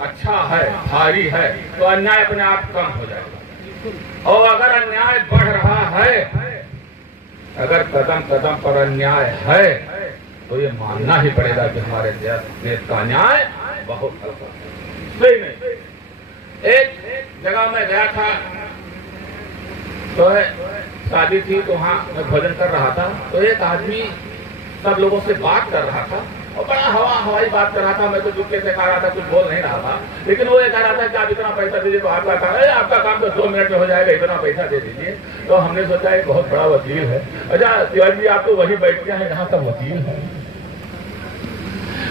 अच्छा है, भारी है, तो अन्याय अपने आप कम हो जाएगा। और अगर अन्याय बढ़ रहा है, अगर कदम कदम पर अन्याय है, तो ये मानना ही पड़ेगा कि हमारे देश का अन्याय बहुत हल्का नहीं। एक जगह में गया था, तो है शादी थी, तो वहाँ मैं भोजन कर रहा था, तो एक आदमी सब लोगों से बात कर रहा था और बड़ा हवाई बात कर रहा था। मैं तो चुपके से कह रहा था, कुछ बोल नहीं रहा था, लेकिन वो ये कह रहा था कि आप इतना पैसा दीजिए तो आपका काम, आपका काम तो 2 मिनट में हो जाएगा, इतना पैसा दे दीजिए। तो हमने सोचा एक बहुत बड़ा वकील है। अच्छा शिवाजी जी, आप तो वही बैठ गए हैं जहाँ सब वकील है।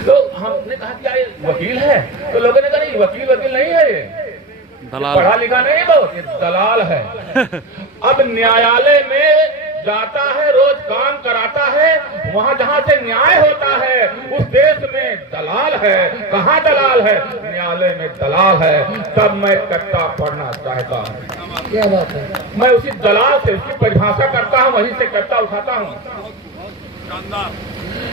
तो हमने कहा कि ये वकील है, तो लोगों ने कहा नहीं, वकील नहीं है, ये पढ़ा लिखा नहीं, बहुत ये दलाल है। अब न्यायालय में जाता है, रोज काम कराता है, वहाँ जहाँ से न्याय होता है उस देश में दलाल है। कहाँ दलाल है? न्यायालय में दलाल है। तब मैं कट्टा पढ़ना चाहता हूँ। क्या बात है? मैं उसी दलाल से उसकी परिभाषा करता हूँ, वहीं से कट्टा उठाता हूँ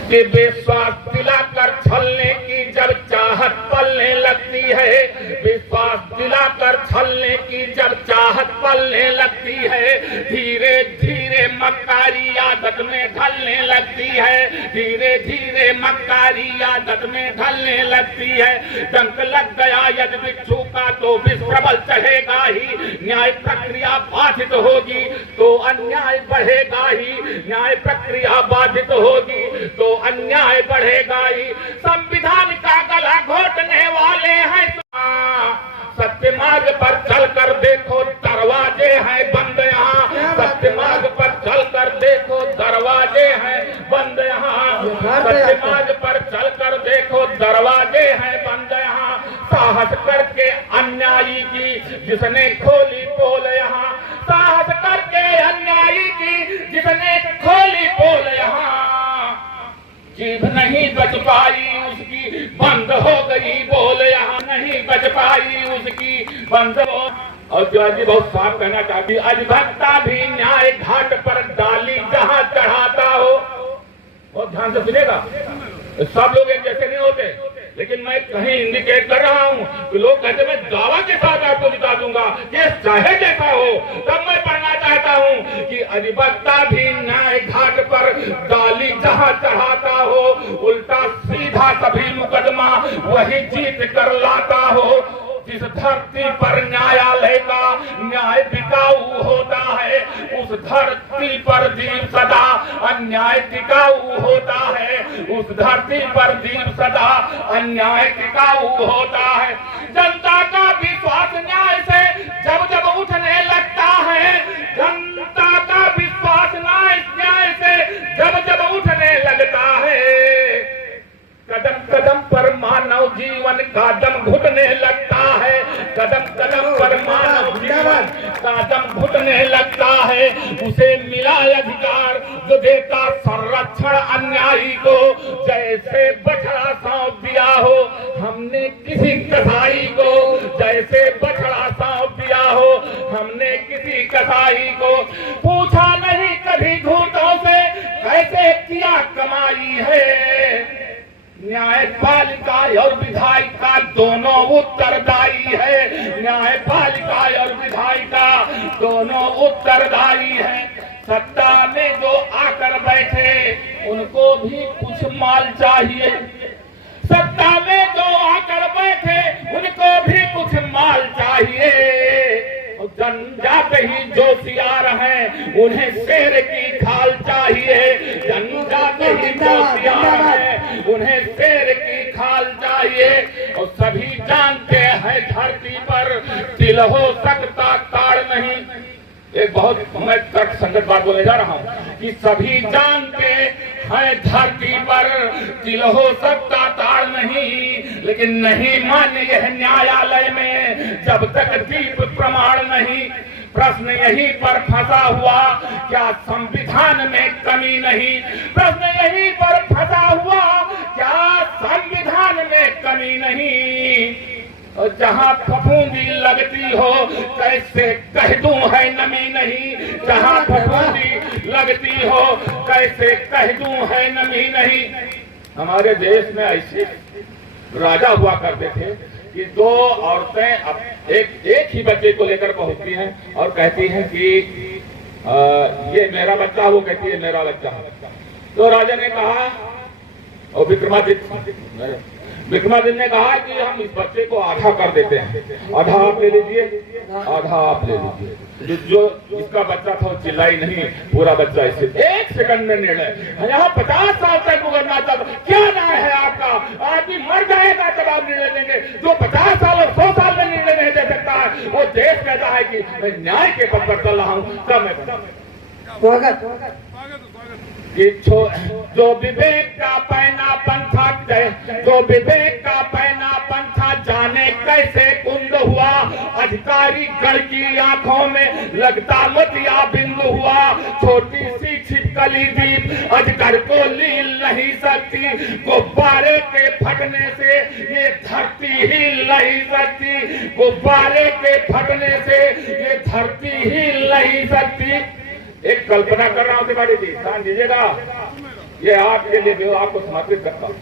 कि विश्वास दिलाकर छलने की जब चाहत पलने लगती है, विश्वास दिलाकर छलने की जब चाहत पलने लगती है, धीरे धीरे मक्कारी आदत में ढलने लगती है, धीरे धीरे मक्कारी आदत में ढलने लगती है। डंक लग गया यदि बिच्छू का तो विष प्रबल चढ़ेगा ही, न्याय प्रक्रिया बाधित होगी तो अन्याय बढ़ेगा ही, न्याय प्रक्रिया बाधित होगी तो अन्याय बढ़ेगा ही। संविधान का गला घोटने वाले हैं, सत्य मार्ग पर चल कर देखो दरवाजे हैं बंद यहाँ, सत्य मार्ग पर चल कर देखो दरवाजे हैं बंद यहाँ, सत्य मार्ग पर चल कर देखो दरवाजे हैं बंद यहाँ। साहस करके अन्यायी की जिसने खोली पोल यहाँ, साहस करके अन्यायी की जिसने खोली पोल यहाँ, जीभ नहीं बच पाई उसकी बंद हो गई बोल यहाँ, नहीं बच पाई उसकी बंद हो। और शिवाजी बहुत साफ कहना चाहती, अधिवक्ता भी न्याय घाट पर डाली जहाँ चढ़ाता हो। बहुत ध्यान से सुनेगा, सब लोग एक जैसे नहीं होते, लेकिन मैं कहीं इंडिकेट कर रहा हूँ कि लोग कहते मैं दावा के साथ आपको बता दूंगा कि चाहे जैसा हो। तब मैं पढ़ना चाहता हूँ कि अधिवक्ता भी न्याय घाट पर डाली जहाँ चढ़ाता हो, उल्टा सीधा सभी मुकदमा वही जीत कर लाता हो। जिस धरती पर न्यायालय का न्याय बिकाऊ होता है, उस धरती पर दीप सदा अन्याय टिकाऊ होता है, उस धरती पर दीप सदा अन्याय टिकाऊ होता है। जनता का विश्वास न्याय से जब जब उठने लगता है, जनता का विश्वास न्याय से जब जब उठने लगता है, कदम कदम पर मानव जीवन का दम घुटने लगता है, कदम कदम पर मानव जीवन का दम घुटने लगता है। उसे मिला अधिकार जो देता संरक्षण अन्यायी को, जैसे बछड़ा सौंप दिया हो हमने किसी कसाई को, जैसे बछड़ा सौंप दिया हो हमने किसी कसाई को। पूछा नहीं कभी धूर्तों से कैसे किया कमाई है, न्यायपालिका और विधायिका दोनों उत्तरदायी है, न्यायपालिका और विधायिका दोनों उत्तरदायी है। सत्ता में जो आकर बैठे उनको भी कुछ माल चाहिए, सत्ता में जो आकर बैठे उनको भी कुछ माल चाहिए। जनजात ही जो सियार हैं उन्हें शेर की खाल चाहिए, जनजात ही जो सियार हैं उन्हें शेर की खाल चाहिए। और सभी जानते हैं धरती पर दिल हो सकता ताड़ नहीं। एक बहुत मैं तर्क संगत बात बोलने जा रहा हूँ कि सभी जानते हैं धरती पर दिल हो सकता ताड़ नहीं, लेकिन नहीं माने यह न्यायालय में जब तक दीप प्रमाण नहीं। प्रश्न यहीं पर फंसा हुआ, क्या संविधान में कमी नहीं? प्रश्न यहीं पर फंसा हुआ, क्या संविधान में कमी नहीं? और जहाँ फफूंदी लगती हो कैसे कह दूं है नमी नहीं, जहाँ फफूंदी लगती हो कैसे कह दूं है नमी नहीं। हमारे देश में ऐसे राजा हुआ करते थे कि दो औरतें एक ही बच्चे को लेकर पहुंचती हैं और कहती हैं कि ये मेरा बच्चा, वो कहती है मेरा बच्चा। तो राजा ने कहा, और विक्रमादित्य ने कहा कि हम इस बच्चे को आधा कर देते हैं, आधा आप ले लीजिए, आधा आप ले लीजिए। जो इसका बच्चा था वो चिल्लाई नहीं, पूरा बच्चा इसे 1 सेकंड में निर्णय। यहाँ 50 साल तक गुजरना चाहता, क्या नाम है आपका? आदमी मर जाएगा तब आप निर्णय देंगे। जो 50 साल और 100 साल में निर्णय नहीं दे सकता है, वो देश कहता है कि मैं न्याय के पद पर चल रहा हूँ। जो विवेक का पैना पंथा, जो विवेक का पैना पंथा जाने कैसे कुंद हुआ। अधिकारी गण की आंखों में लगता मतिया बिंदु हुआ। छोटी सी छिपकली दीप अजगर को लील नहीं सकती। गुब्बारे के फटने से ये धरती हिल नहीं सकती। गुब्बारे के फटने से ये धरती हिल नहीं सकती। एक कल्पना कर रहा हूं तिवारी जी, ध्यान दीजिएगा, ये आपके लिए भी आपको समर्पित करता हूं।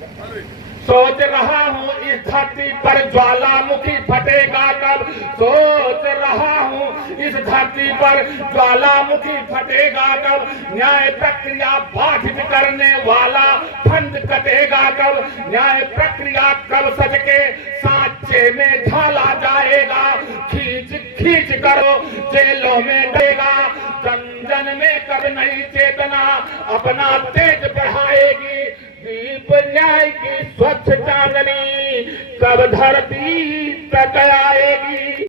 सोच रहा हूँ इस धरती पर ज्वालामुखी फटेगा कब। सोच रहा हूँ इस धरती पर ज्वालामुखी फटेगा कब। न्याय प्रक्रिया बाधित करने वाला फंद कटेगा कब। न्याय प्रक्रिया कब सच के सांचे में ढाला जाएगा। खींच खींच करो जेलों में देगा। जन जन में कब नई चेतना अपना तेज बढ़ाएगी। दीप न्याय की स्वच्छ चांदनी कब धरती तक आएगी।